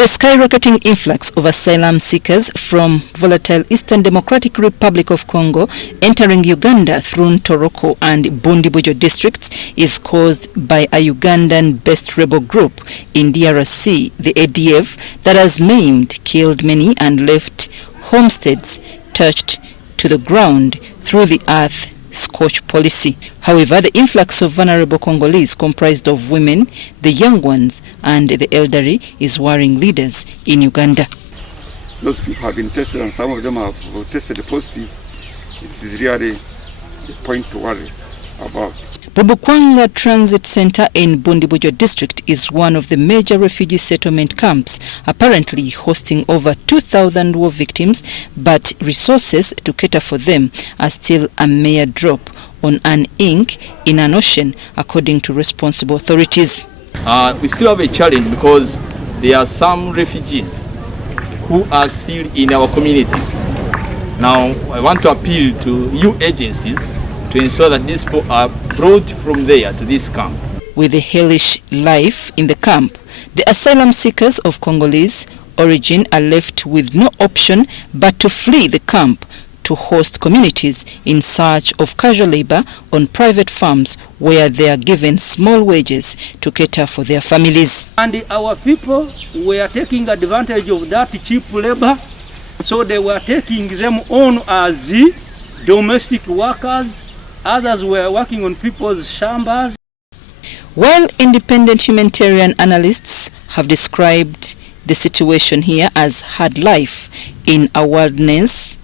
The skyrocketing influx of asylum seekers from volatile Eastern Democratic Republic of Congo entering Uganda through Ntoroko and Bundibugyo districts is caused by a Ugandan-based rebel group in DRC, the ADF, that has maimed, killed many and left homesteads touched to the ground through the earth scorch policy. However, the influx of vulnerable Congolese comprised of women, the young ones and the elderly is worrying leaders in Uganda. Those people have been tested and some of them have tested positive. It is really a point to worry about. Bubukwanga Transit Center in Bundibugyo district is one of the major refugee settlement camps, apparently hosting over 2,000 war victims, but resources to cater for them are still a mere drop on an ink in an ocean, according to responsible authorities. We still have a challenge because there are some refugees who are still in our communities. Now, I want to appeal to you agencies to ensure that these people are brought from there to this camp. With the hellish life in the camp, the asylum seekers of Congolese origin are left with no option but to flee the camp to host communities in search of casual labor on private farms where they are given small wages to cater for their families. And our people were taking advantage of that cheap labor, so they were taking them on as domestic workers. Others were working on people's shambas. While independent humanitarian analysts have described the situation here as hard life in a wilderness,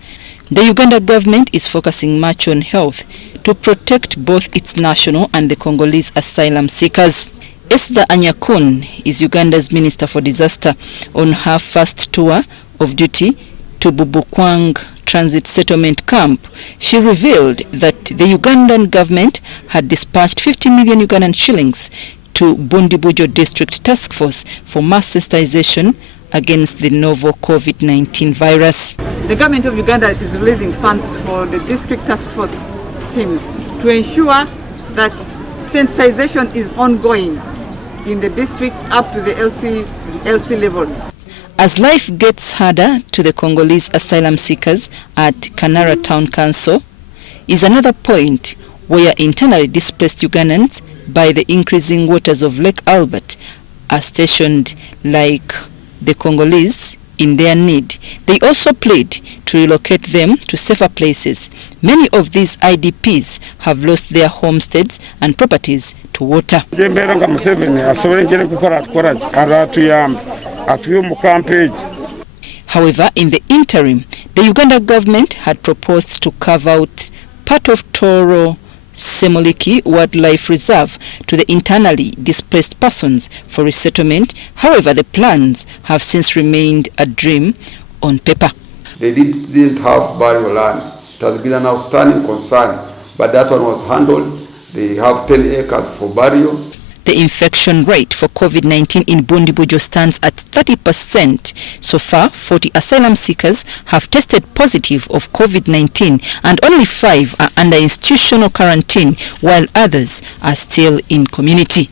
the Uganda government is focusing much on health to protect both its national and the Congolese asylum seekers. Esther Anyakun is Uganda's Minister for Disaster on her first tour of duty to Bubukwanga Transit Settlement Camp. She revealed that the Ugandan government had dispatched 50 million Ugandan shillings to Bundibugyo District Task Force for mass sensitization against the novel COVID-19 virus. The government of Uganda is releasing funds for the district task force teams to ensure that sensitization is ongoing in the districts up to the LC level. As life gets harder to the Congolese asylum seekers at Kanara Town Council is another point where internally displaced Ugandans by the increasing waters of Lake Albert are stationed like the Congolese in their need. They also plead to relocate them to safer places. Many of these IDPs have lost their homesteads and properties to water. However, in the interim, the Uganda government had proposed to carve out part of Toro Semoliki Wildlife Reserve to the internally displaced persons for resettlement. However, the plans have since remained a dream on paper. They didn't have burial land. It has been an outstanding concern, but that one was handled. They have 10 acres for burial. The infection rate for COVID-19 in Bundibugyo stands at 30%. So far, 40 asylum seekers have tested positive of COVID-19 and only 5 are under institutional quarantine, while others are still in community.